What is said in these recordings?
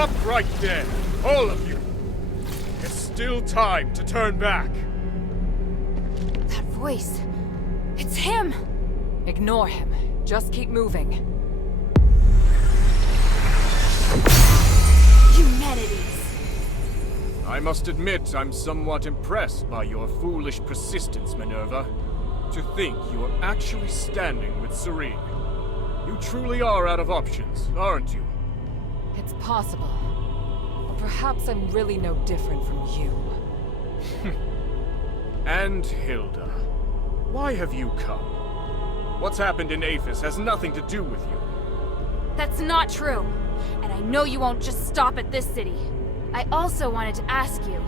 Stop right there, all of you. There's still time to turn back. That voice. It's him! Ignore him. Just keep moving. Humanities! I must admit I'm somewhat impressed by your foolish persistence, Minerva. To think you're actually standing with Serene. You truly are out of options, aren't you? It's possible. But perhaps I'm really no different from you. And Hilda. Why have you come? What's happened in Aphis has nothing to do with you. That's not true. And I know you won't just stop at this city. I also wanted to ask you.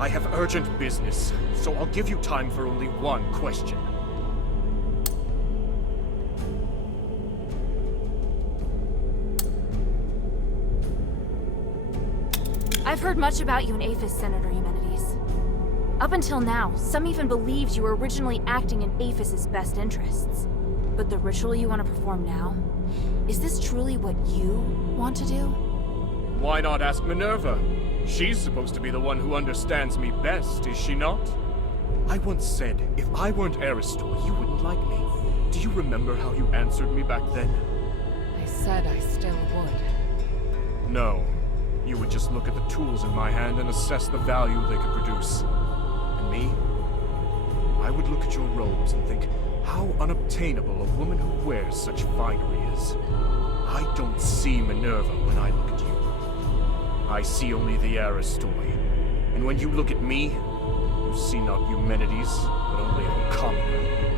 I have urgent business, so I'll give you time for only one question. I've heard much about you in Aphis, Senator Humanities. Up until now, some even believed you were originally acting in Aphis's best interests. But the ritual you want to perform now, is this truly what you want to do? Why not ask Minerva? She's supposed to be the one who understands me best, is she not? I once said, if I weren't Aristor, you wouldn't like me. Do you remember how you answered me back then? I said I still would. No. You would just look at the tools in my hand and assess the value they could produce. And me? I would look at your robes and think how unobtainable a woman who wears such finery is. I don't see Minerva when I look at you. I see only the Aristoi. And when you look at me, you see not Eumenides, but only a commoner.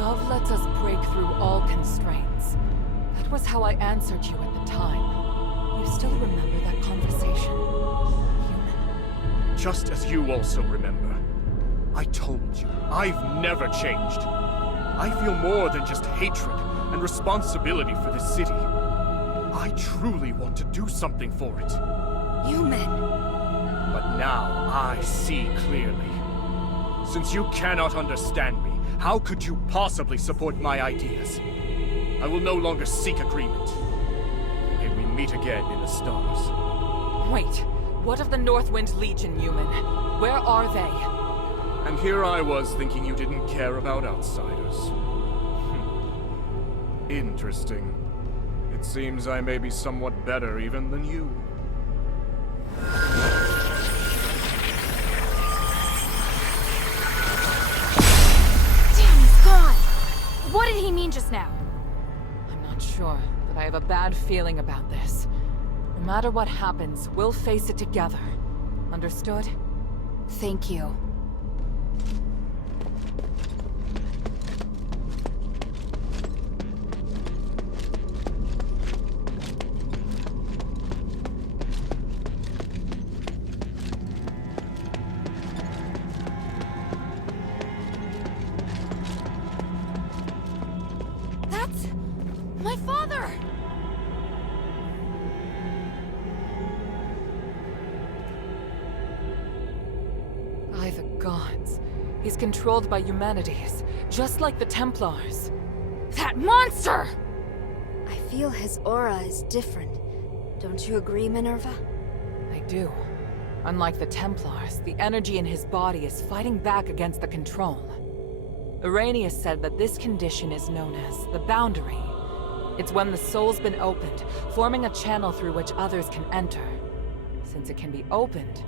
Love lets us break through all constraints. That was how I answered you at the time. You still remember that conversation, human? Just as you also remember. I told you, I've never changed. I feel more than just hatred and responsibility for this city. I truly want to do something for it. Human. But now I see clearly. Since you cannot understand me, how could you possibly support my ideas? I will no longer seek agreement. May we meet again in the stars. Wait, what of the Northwind Legion, human? Where are they? And here I was thinking you didn't care about outsiders. Interesting. It seems I may be somewhat better even than you. Damn, he's gone! What did he mean just now? I'm not sure, but I have a bad feeling about this. No matter what happens, we'll face it together. Understood? Thank you. That's my father! By the gods. He's controlled by Eumenides, just like the Templars. That monster! I feel his aura is different. Don't you agree, Minerva? I do. Unlike the Templars, the energy in his body is fighting back against the control. Irenaeus said that this condition is known as the boundary. It's when the soul's been opened, forming a channel through which others can enter. Since it can be opened,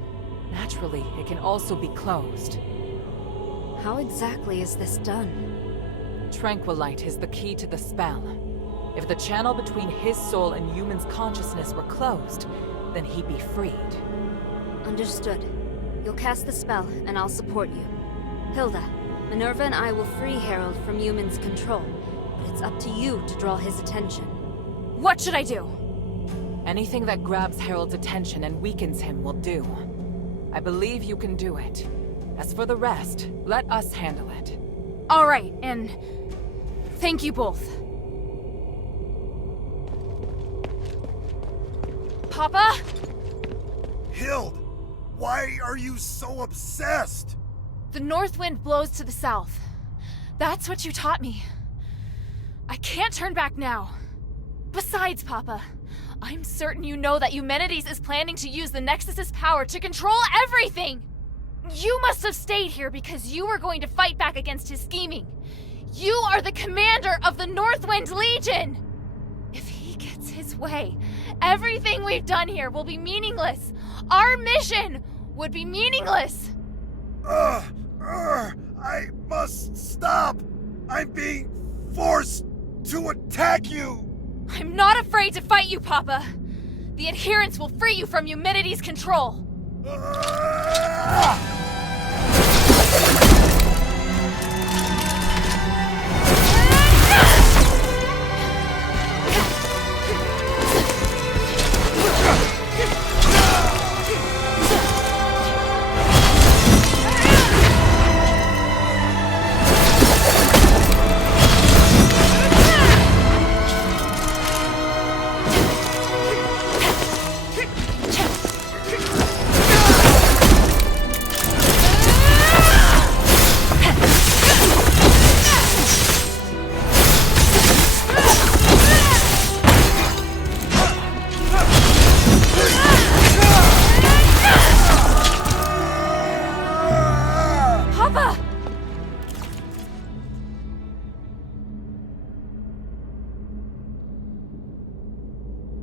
naturally, it can also be closed. How exactly is this done? Tranquilite is the key to the spell. If the channel between his soul and human's consciousness were closed, then he'd be freed. Understood. You'll cast the spell, and I'll support you. Hilda, Minerva and I will free Harold from human's control, but it's up to you to draw his attention. What should I do? Anything that grabs Harold's attention and weakens him will do. I believe you can do it. As for the rest, let us handle it. All right, and thank you both. Papa? Hild, why are you so obsessed? The north wind blows to the south. That's what you taught me. I can't turn back now. Besides, Papa, I'm certain you know that Eumenides is planning to use the Nexus's power to control everything! You must have stayed here because you were going to fight back against his scheming. You are the commander of the Northwind Legion! If he gets his way, everything we've done here will be meaningless. Our mission would be meaningless. I must stop! I'm being forced to attack you! I'm not afraid to fight you, Papa. The adherents will free you from Eumenides' control.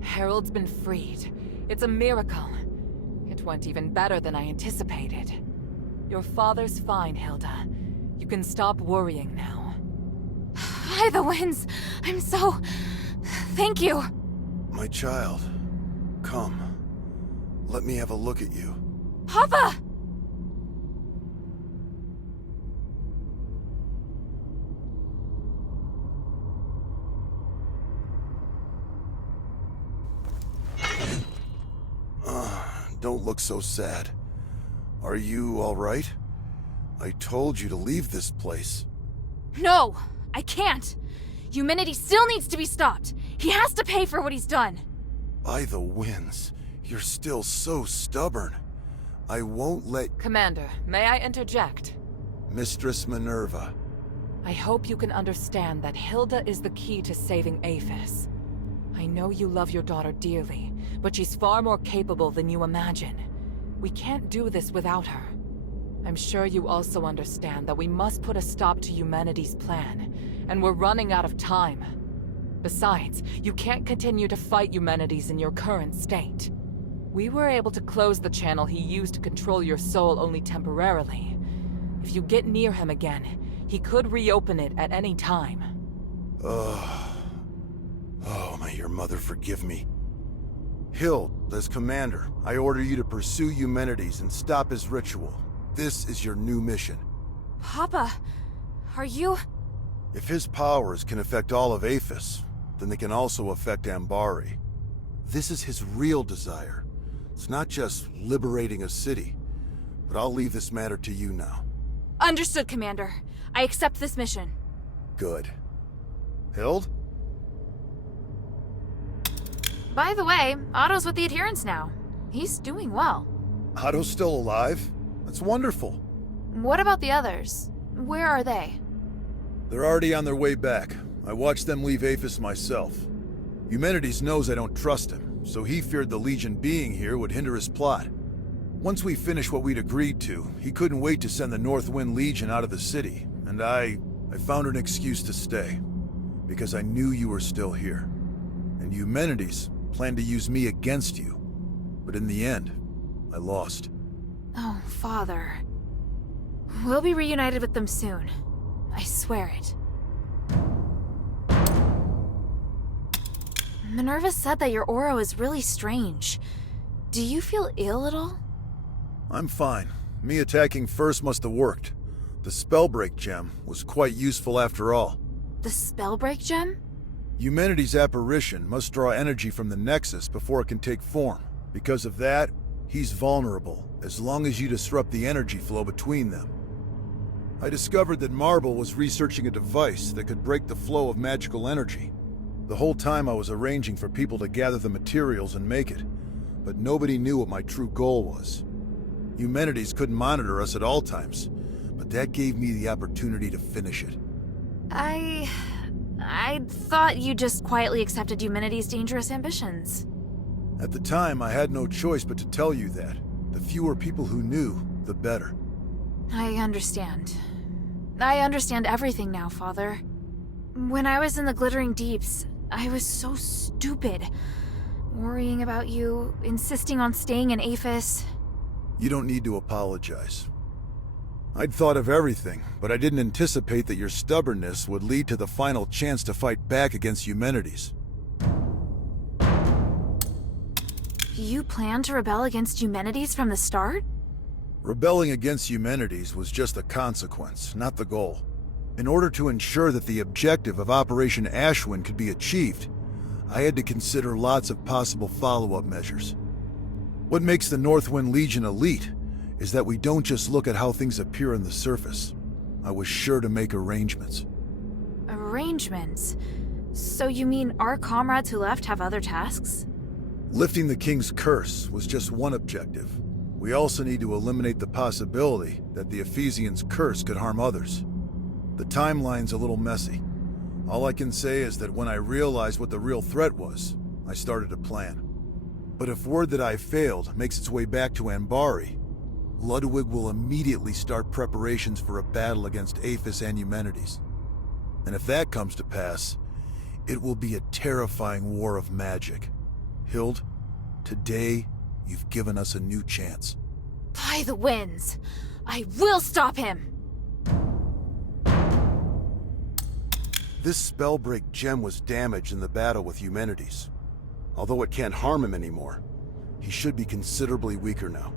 Harold's been freed. It's a miracle. It went even better than I anticipated. Your father's fine, Hilda. You can stop worrying now. By the winds! I'm so... Thank you! My child, come. Let me have a look at you. Papa! Don't look so sad. Are you all right? I told you to leave this place. No! I can't! Eumenides still needs to be stopped! He has to pay for what he's done! By the winds, you're still so stubborn. I won't let... Commander, may I interject? Mistress Minerva. I hope you can understand that Hilda is the key to saving Aphis. I know you love your daughter dearly, but she's far more capable than you imagine. We can't do this without her. I'm sure you also understand that we must put a stop to Eumenides' plan, and we're running out of time. Besides, you can't continue to fight Eumenides in your current state. We were able to close the channel he used to control your soul only temporarily. If you get near him again, he could reopen it at any time. Oh, may your mother forgive me. Hild, as commander, I order you to pursue Eumenides and stop his ritual. This is your new mission. Papa, are you... If his powers can affect all of Aphis, then they can also affect Ambari. This is his real desire. It's not just liberating a city. But I'll leave this matter to you now. Understood, Commander. I accept this mission. Good. Hild? By the way, Otto's with the adherents now. He's doing well. Otto's still alive? That's wonderful. What about the others? Where are they? They're already on their way back. I watched them leave Aphis myself. Eumenides knows I don't trust him, so he feared the Legion being here would hinder his plot. Once we finished what we'd agreed to, he couldn't wait to send the Northwind Legion out of the city, and I found an excuse to stay. Because I knew you were still here. And Eumenides planned to use me against you. But in the end, I lost. Oh, Father. We'll be reunited with them soon. I swear it. Minerva said that your aura is really strange. Do you feel ill at all? I'm fine. Me attacking first must have worked. The Spellbreak gem was quite useful after all. The Spellbreak gem? Eumenides' apparition must draw energy from the Nexus before it can take form. Because of that, he's vulnerable, as long as you disrupt the energy flow between them. I discovered that Marble was researching a device that could break the flow of magical energy. The whole time I was arranging for people to gather the materials and make it, but nobody knew what my true goal was. Eumenides couldn't monitor us at all times, but that gave me the opportunity to finish it. I thought you just quietly accepted Eumenides' dangerous ambitions. At the time, I had no choice but to tell you that. The fewer people who knew, the better. I understand. I understand everything now, Father. When I was in the Glittering Deeps, I was so stupid. Worrying about you, insisting on staying in Aphis. You don't need to apologize. I'd thought of everything, but I didn't anticipate that your stubbornness would lead to the final chance to fight back against Eumenides. You planned to rebel against Eumenides from the start? Rebelling against Eumenides was just a consequence, not the goal. In order to ensure that the objective of Operation Ashwin could be achieved, I had to consider lots of possible follow-up measures. What makes the Northwind Legion elite is that we don't just look at how things appear on the surface. I was sure to make arrangements. Arrangements? So you mean our comrades who left have other tasks? Lifting the King's curse was just one objective. We also need to eliminate the possibility that the Ephesians' curse could harm others. The timeline's a little messy. All I can say is that when I realized what the real threat was, I started a plan. But if word that I failed makes its way back to Ambari, Ludwig will immediately start preparations for a battle against Aphis and Eumenides. And if that comes to pass, it will be a terrifying war of magic. Hild, today, you've given us a new chance. By the winds! I will stop him! This Spellbreak gem was damaged in the battle with Eumenides. Although it can't harm him anymore, he should be considerably weaker now.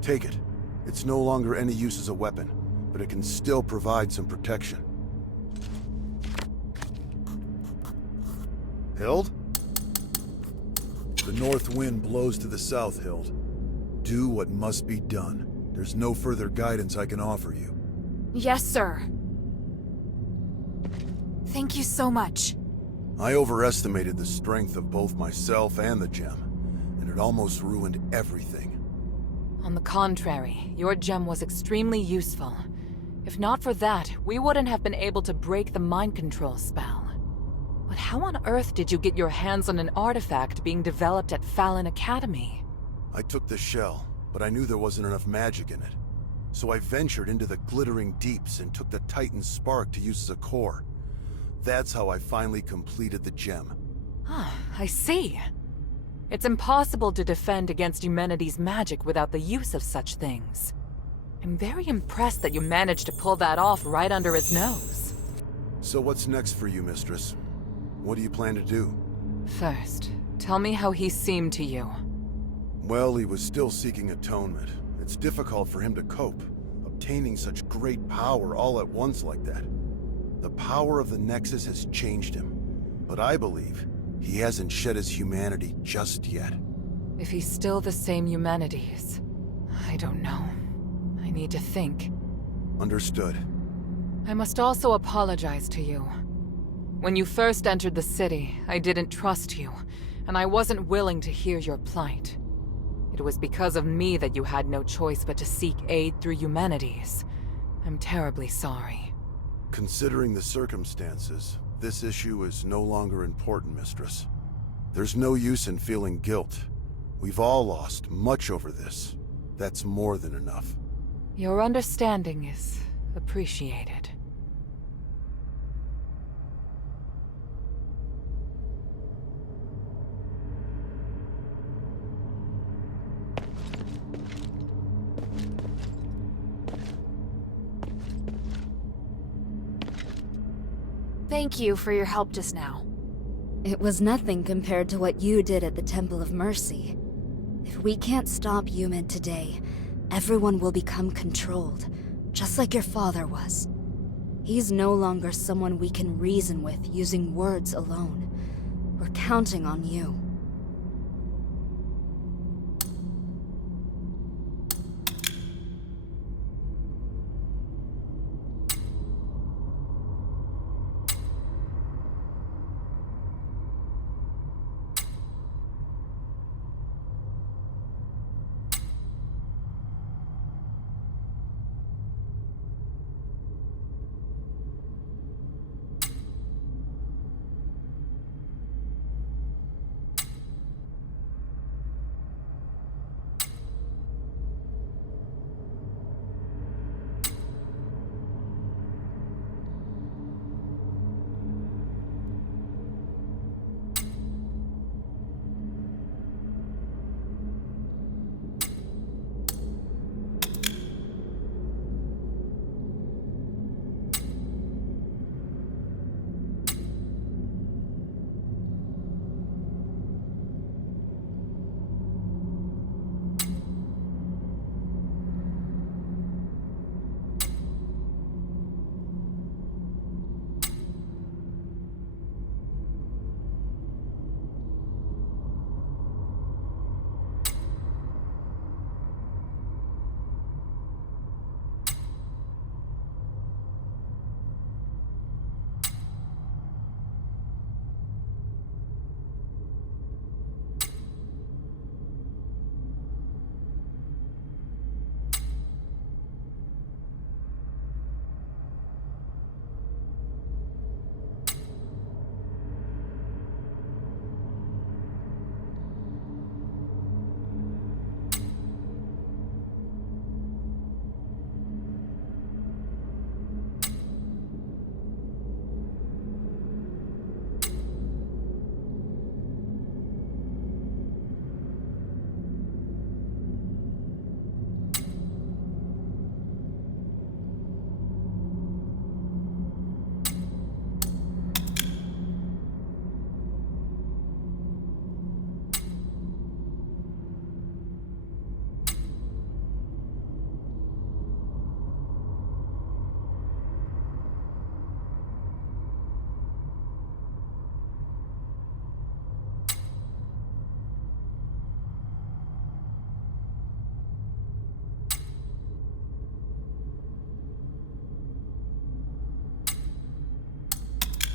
Take it. It's no longer any use as a weapon, but it can still provide some protection. Hild? The north wind blows to the south, Hild. Do what must be done. There's no further guidance I can offer you. Yes, sir. Thank you so much. I overestimated the strength of both myself and the gem, and it almost ruined everything. On the contrary, your gem was extremely useful. If not for that, we wouldn't have been able to break the mind control spell. But how on earth did you get your hands on an artifact being developed at Fallon Academy? I took the shell, but I knew there wasn't enough magic in it. So I ventured into the glittering deeps and took the Titan Spark to use as a core. That's how I finally completed the gem. Ah, I see. It's impossible to defend against Eumenides' magic without the use of such things. I'm very impressed that you managed to pull that off right under his nose. So what's next for you, Mistress? What do you plan to do? First, tell me how he seemed to you. Well, he was still seeking atonement. It's difficult for him to cope, obtaining such great power all at once like that. The power of the Nexus has changed him, but I believe he hasn't shed his humanity just yet. If he's still the same Eumenides, I don't know. I need to think. Understood. I must also apologize to you. When you first entered the city, I didn't trust you, and I wasn't willing to hear your plight. It was because of me that you had no choice but to seek aid through Eumenides. I'm terribly sorry. Considering the circumstances, this issue is no longer important, Mistress. There's no use in feeling guilt. We've all lost much over this. That's more than enough. Your understanding is appreciated. Thank you for your help just now. It was nothing compared to what you did at the Temple of Mercy. If we can't stop Yumen today, everyone will become controlled, just like your father was. He's no longer someone we can reason with using words alone. We're counting on you.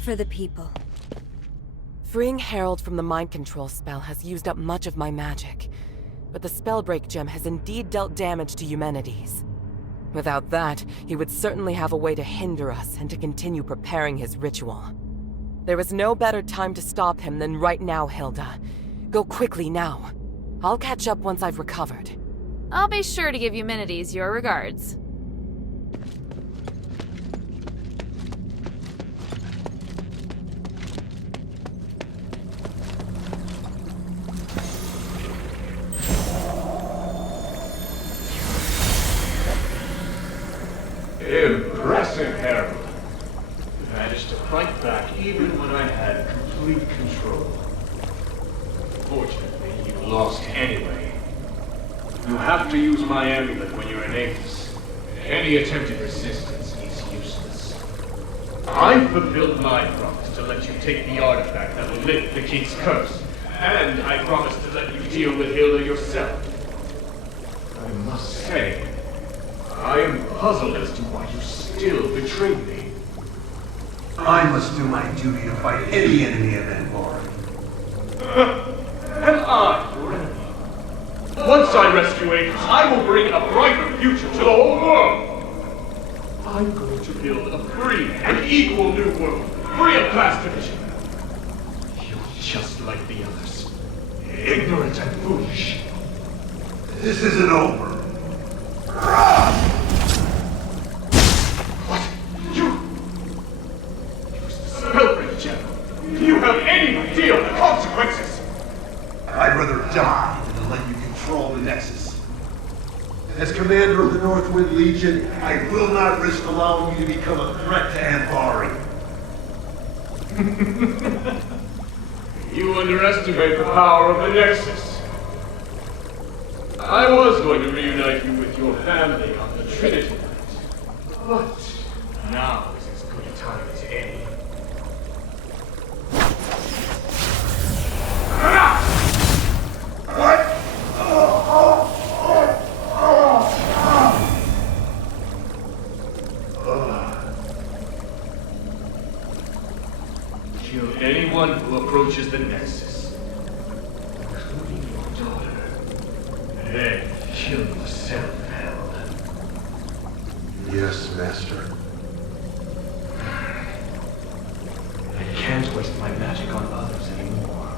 for the people. Freeing Harold from the mind control spell has used up much of my magic, but the Spellbreak gem has indeed dealt damage to Eumenides. Without that, he would certainly have a way to hinder us and to continue preparing his ritual. There is no better time to stop him than right now, Hilda. Go quickly now. I'll catch up once I've recovered. I'll be sure to give Eumenides your regards. Impressive, Harold. You managed to fight back even when I had complete control. Fortunately, you lost anyway. You have to use my amulet when you're in Aphis. Any attempted resistance is useless. I fulfilled my promise to let you take the artifact that will lift the King's curse. And I promised to let you deal with Hilda yourself. I must say, I am puzzled as to why you still betrayed me. I must do my duty to fight any enemy of Anvari. And I, your enemy. Once I rescue Aphis, I will bring a brighter future to the whole world. I'm going to build a free and equal new world, free of class division. You're just like the others. Ignorant and foolish. This isn't over. What? You used the Spellbreak gem. Do you have any idea of the consequences? I'd rather die than to let you control the Nexus. As commander of the Northwind Legion, I will not risk allowing you to become a threat to Anvari. You underestimate the power of the Nexus. I was going to reunite you with your family on the Trinity night. But now is as good a time as any. What? Kill anyone who approaches the Nexus, including your daughter. Then kill yourself, Harold. Yes, Master. I can't waste my magic on others anymore.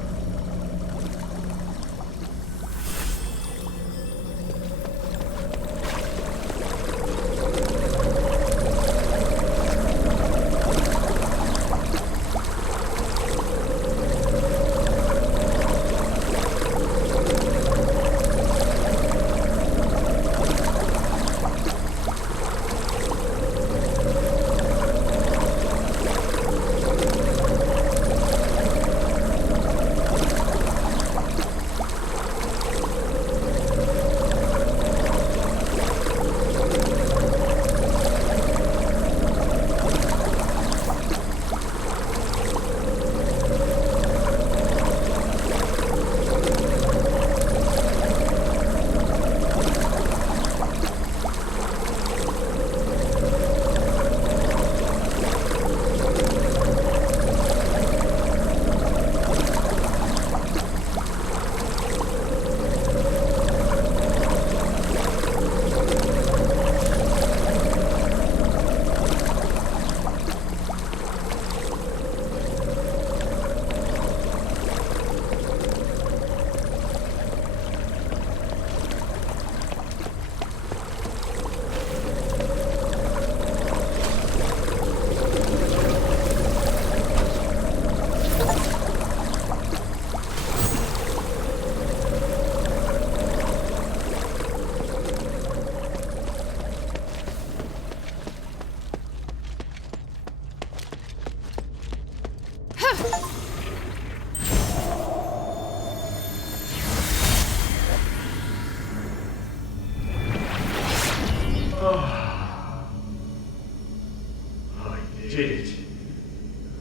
did it.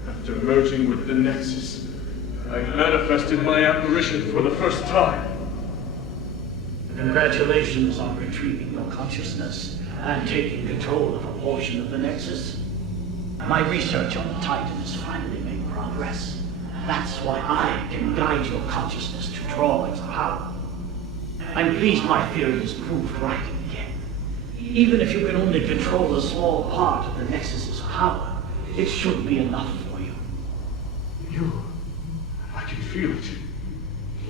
After merging with the Nexus, I manifested my apparition for the first time. Congratulations on retrieving your consciousness and taking control of a portion of the Nexus. My research on the Titan has finally made progress. That's why I can guide your consciousness to draw its power. I'm pleased my theory is proved right again. Even if you can only control a small part of the Nexus's power, it should be enough for you. I can feel it.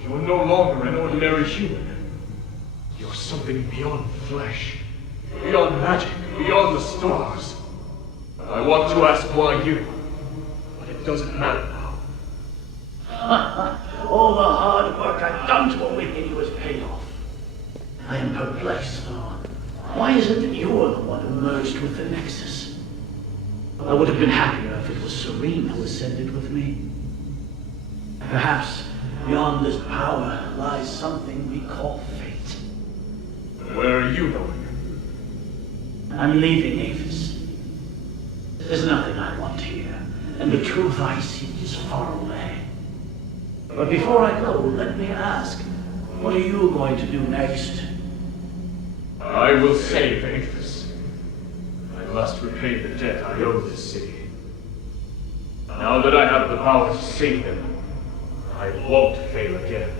You're no longer an ordinary human. You're something beyond flesh, beyond magic, beyond the stars. I want to ask why you, but it doesn't matter now. All the hard work I've done to awaken you has paid off. I am perplexed, though. Why is it that you're the one who merged with the Nexus? I would have been happier if it was Serene who ascended with me. Perhaps beyond this power lies something we call fate. Where are you going? I'm leaving Avis. There's nothing I want here, and the truth I seek is far away. But before I go, let me ask, what are you going to do next? I will save Avis. I must repay the debt I owe this city. Now that I have the power to save him, I won't fail again.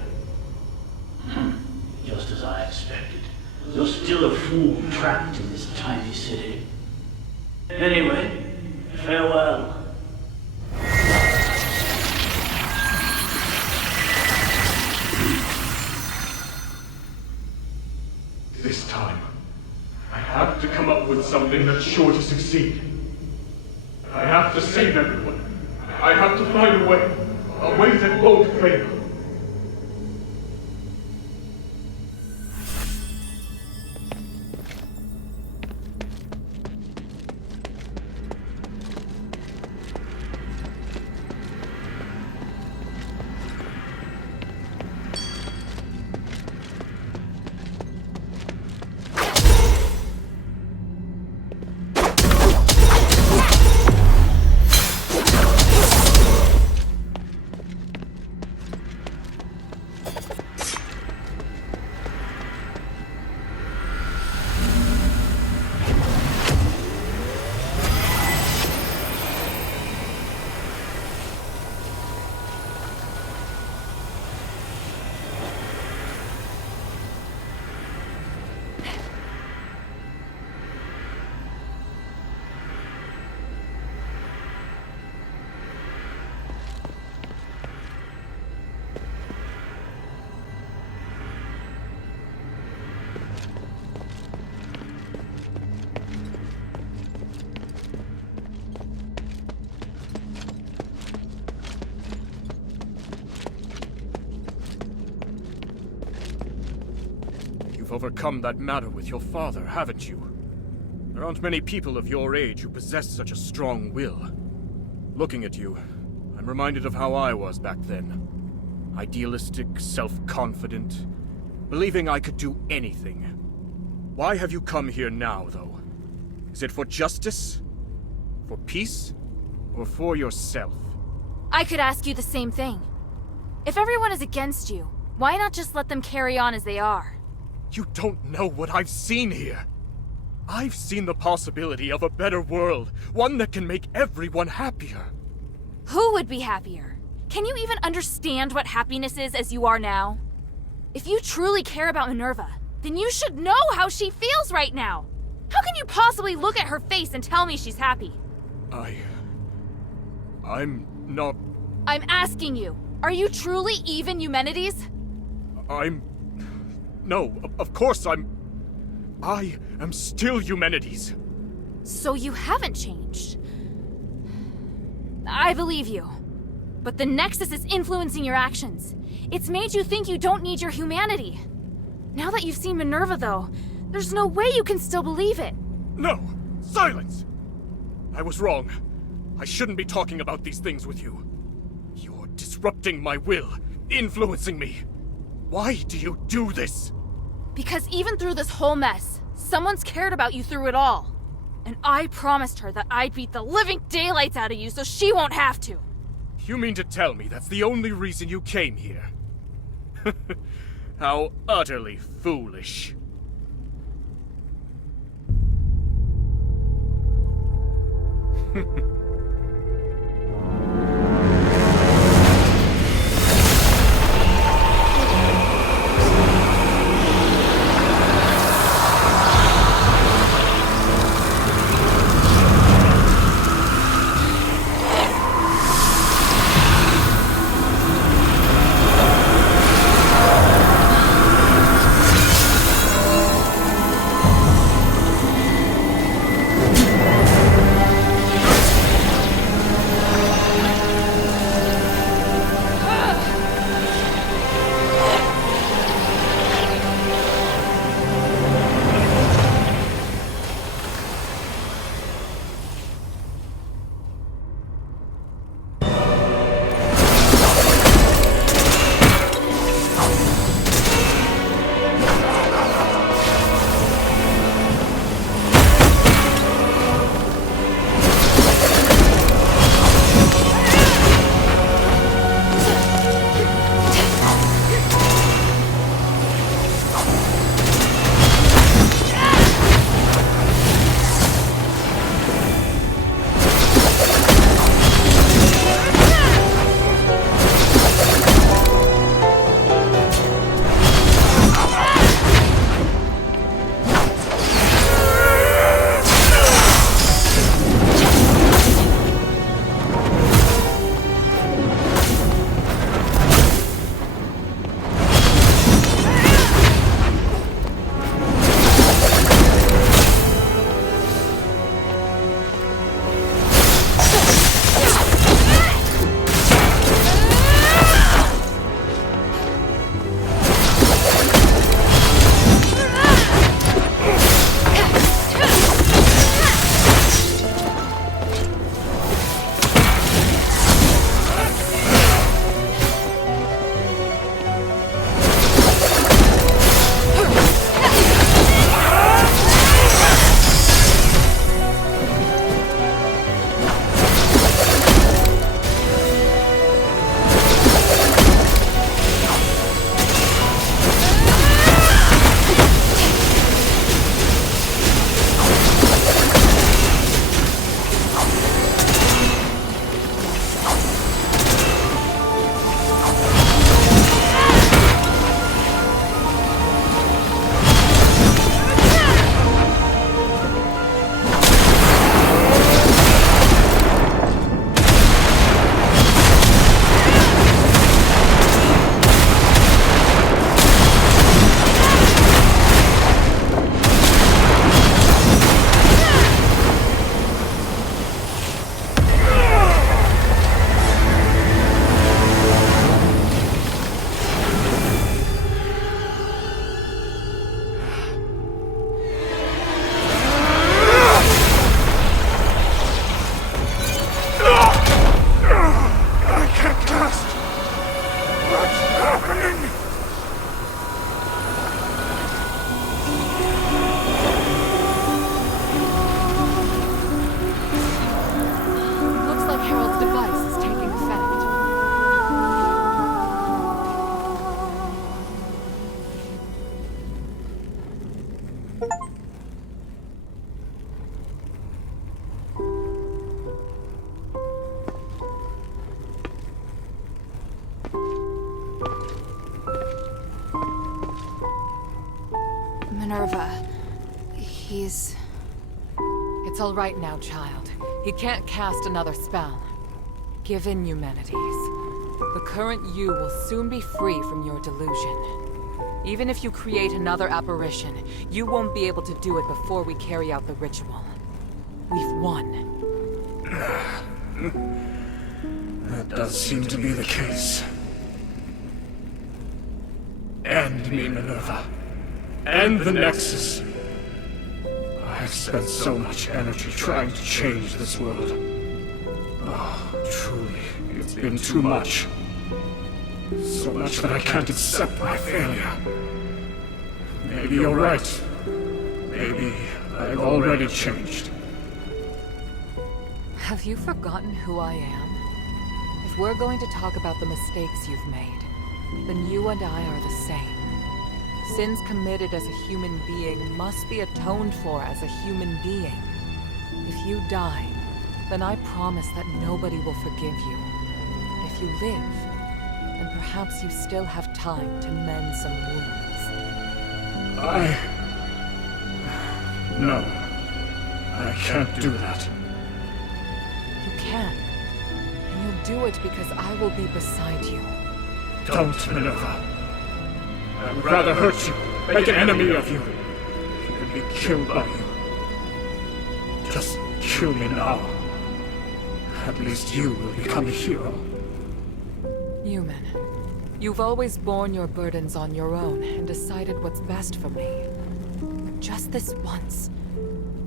Just as I expected. You're still a fool trapped in this tiny city. Anyway, farewell. This time, I have to come up with something that's sure to succeed. I have to save everyone. I have to find a way that won't fail. You've overcome that matter with your father, haven't you? There aren't many people of your age who possess such a strong will. Looking at you, I'm reminded of how I was back then. Idealistic, self-confident, believing I could do anything. Why have you come here now, though? Is it for justice? For peace? Or for yourself? I could ask you the same thing. If everyone is against you, why not just let them carry on as they are? You don't know what I've seen here. I've seen the possibility of a better world, one that can make everyone happier. Who would be happier? Can you even understand what happiness is as you are now? If you truly care about Minerva, then you should know how she feels right now. How can you possibly look at her face and tell me she's happy? I'm not... I'm asking you, are you truly even Eumenides? No, of course I am still Eumenides. So you haven't changed. I believe you. But the Nexus is influencing your actions. It's made you think you don't need your humanity. Now that you've seen Minerva, though, there's no way you can still believe it. No! Silence! I was wrong. I shouldn't be talking about these things with you. You're disrupting my will, influencing me. Why do you do this? Because even through this whole mess, someone's cared about you through it all. And I promised her that I'd beat the living daylights out of you so she won't have to. You mean to tell me that's the only reason you came here? How utterly foolish. Minerva. He's... It's all right now, child. He can't cast another spell. Give in, Eumenides. The current you will soon be free from your delusion. Even if you create another apparition, you won't be able to do it before we carry out the ritual. We've won. That does seem to be the case. End me, Minerva. End the Nexus. I've spent so much energy trying to change this world. Oh, truly, it's been too much. So much that I can't accept my failure. Maybe you're right. Maybe I've already changed. Have you forgotten who I am? If we're going to talk about the mistakes you've made, then you and I are the same. Sins committed as a human being must be atoned for as a human being. If you die, then I promise that nobody will forgive you. If you live, then perhaps you still have time to mend some wounds. No. I can't do that. You can. And you'll do it because I will be beside you. Don't, Minerva. I would rather hurt you, make an enemy of you, than be killed by you. Just kill me now. At least you will become a hero. Human, you've always borne your burdens on your own and decided what's best for me. Just this once,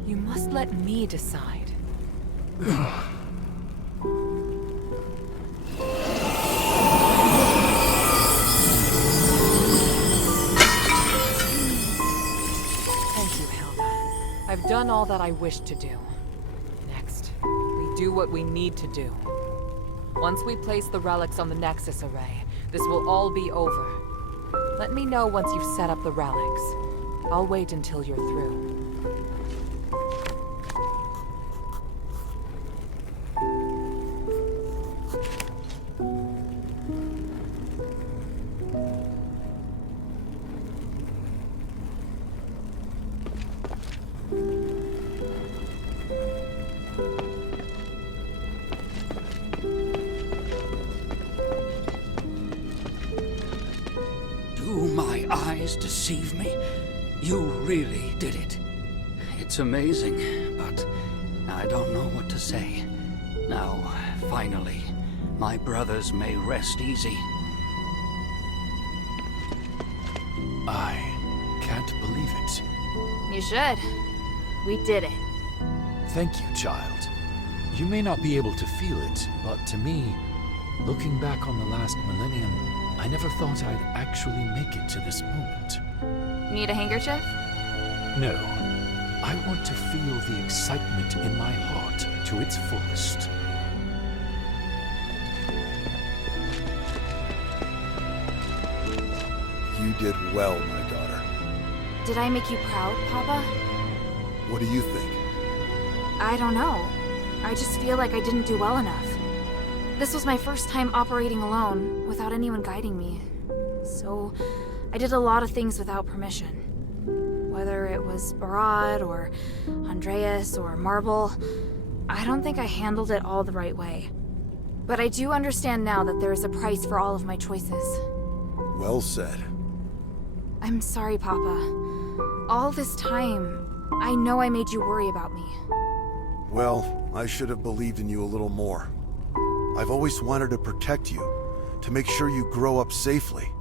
you must let me decide. Thank you, Hilda. I've done all that I wished to do. Next, we do what we need to do. Once we place the relics on the Nexus array, this will all be over. Let me know once you've set up the relics. I'll wait until you're through. Do my eyes deceive me? You really did it. It's amazing, but I don't know what to say. Now, finally, my brothers may rest easy. I can't believe it. You should. We did it. Thank you, child. You may not be able to feel it, but to me, looking back on the last millennium, I never thought I'd actually make it to this moment. Need a handkerchief? No. I want to feel the excitement in my heart to its fullest. You did well, my daughter. Did I make you proud, Papa? What do you think? I don't know. I just feel like I didn't do well enough. This was my first time operating alone, without anyone guiding me. So, I did a lot of things without permission. Whether it was Barad, or Andreas, or Marble, I don't think I handled it all the right way. But I do understand now that there is a price for all of my choices. Well said. I'm sorry, Papa. All this time, I know I made you worry about me. Well, I should have believed in you a little more. I've always wanted to protect you, to make sure you grow up safely.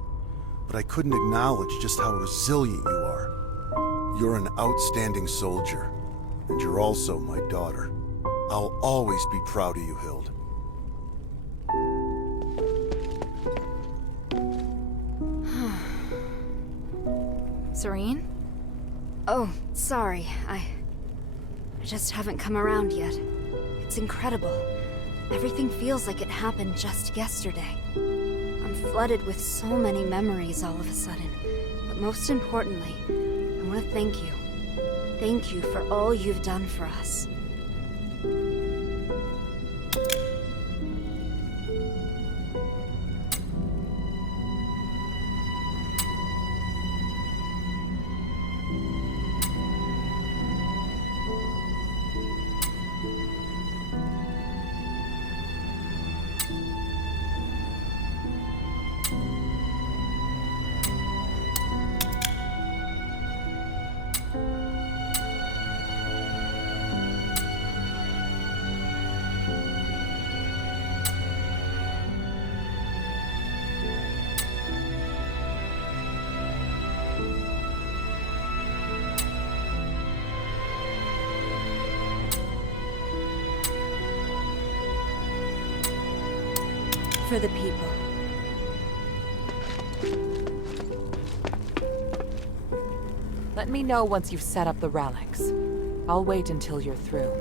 But I couldn't acknowledge just how resilient you are. You're an outstanding soldier, and you're also my daughter. I'll always be proud of you, Hild. Serene? Oh, sorry. I just haven't come around yet. It's incredible. Everything feels like it happened just yesterday. I'm flooded with so many memories all of a sudden. But most importantly, I want to thank you. Thank you for all you've done for us. For the people. Let me know once you've set up the relics. I'll wait until you're through.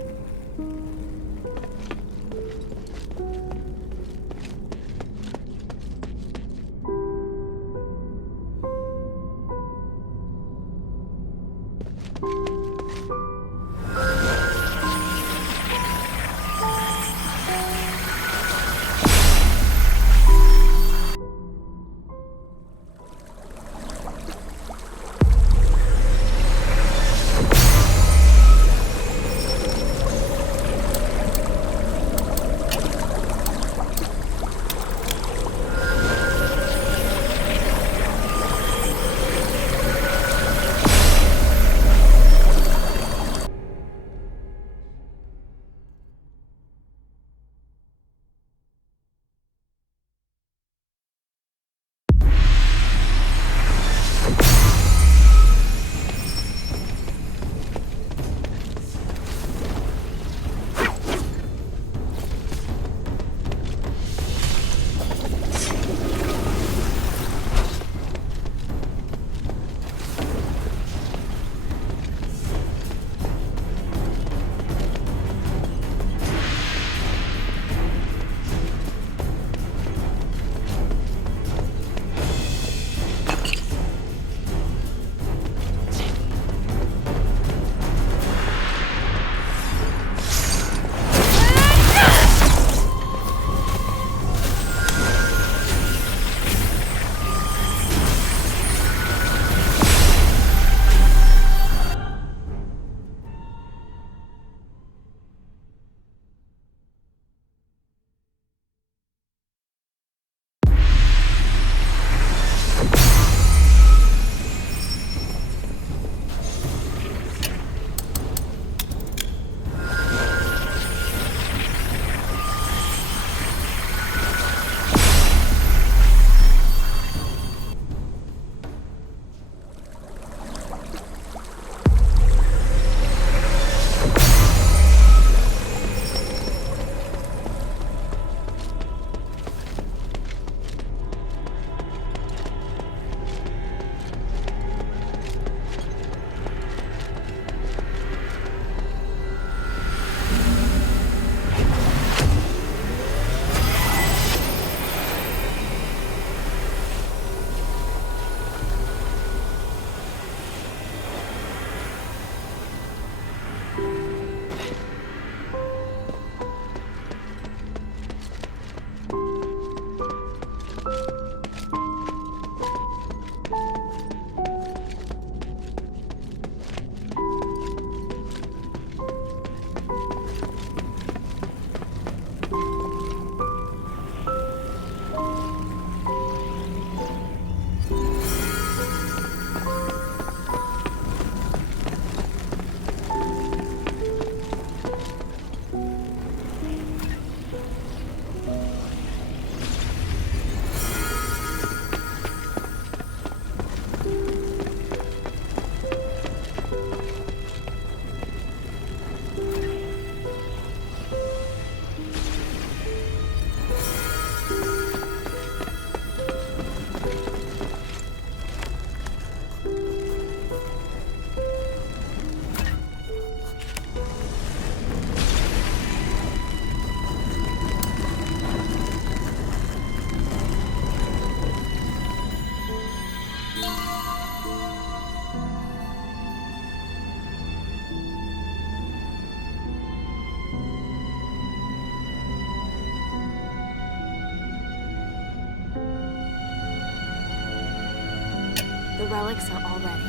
the relics are all ready.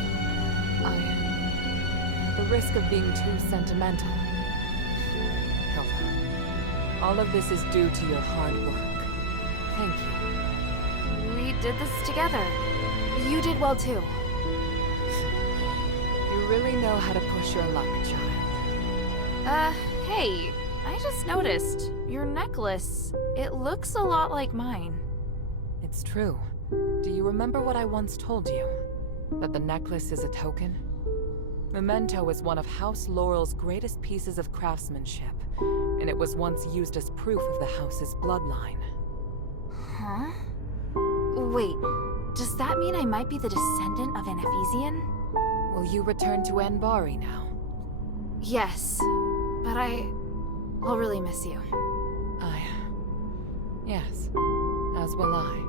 At the risk of being too sentimental, Hilda, all of this is due to your hard work. Thank you. We did this together. You did well too. You really know how to push your luck, child. Hey, I just noticed. Your necklace, it looks a lot like mine. It's true. Do you remember what I once told you? That the necklace is a token? Memento is one of House Laurel's greatest pieces of craftsmanship, and it was once used as proof of the house's bloodline. Huh? Wait, does that mean I might be the descendant of an Ephesian? Will you return to Anbari now? Yes, but I'll really miss you. Yes, as will I.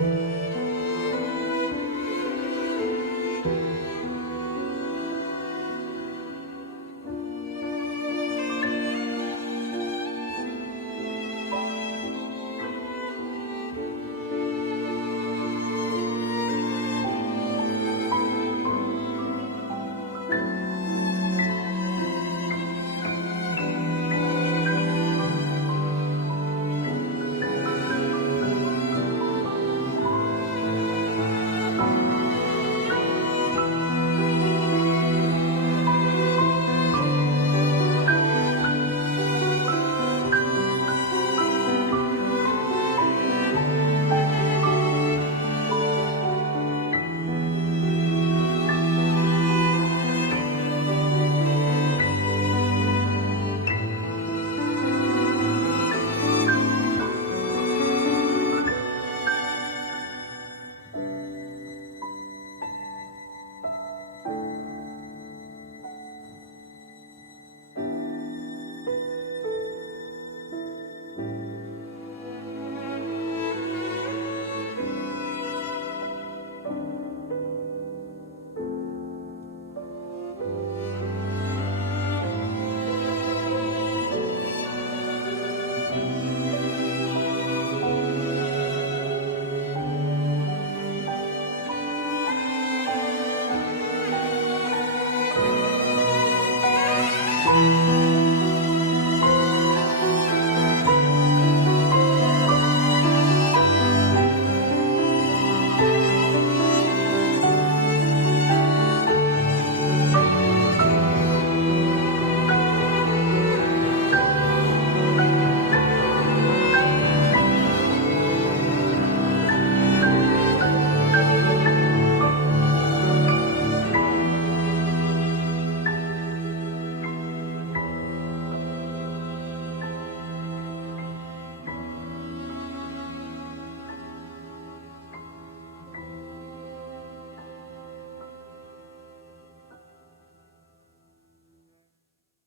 you.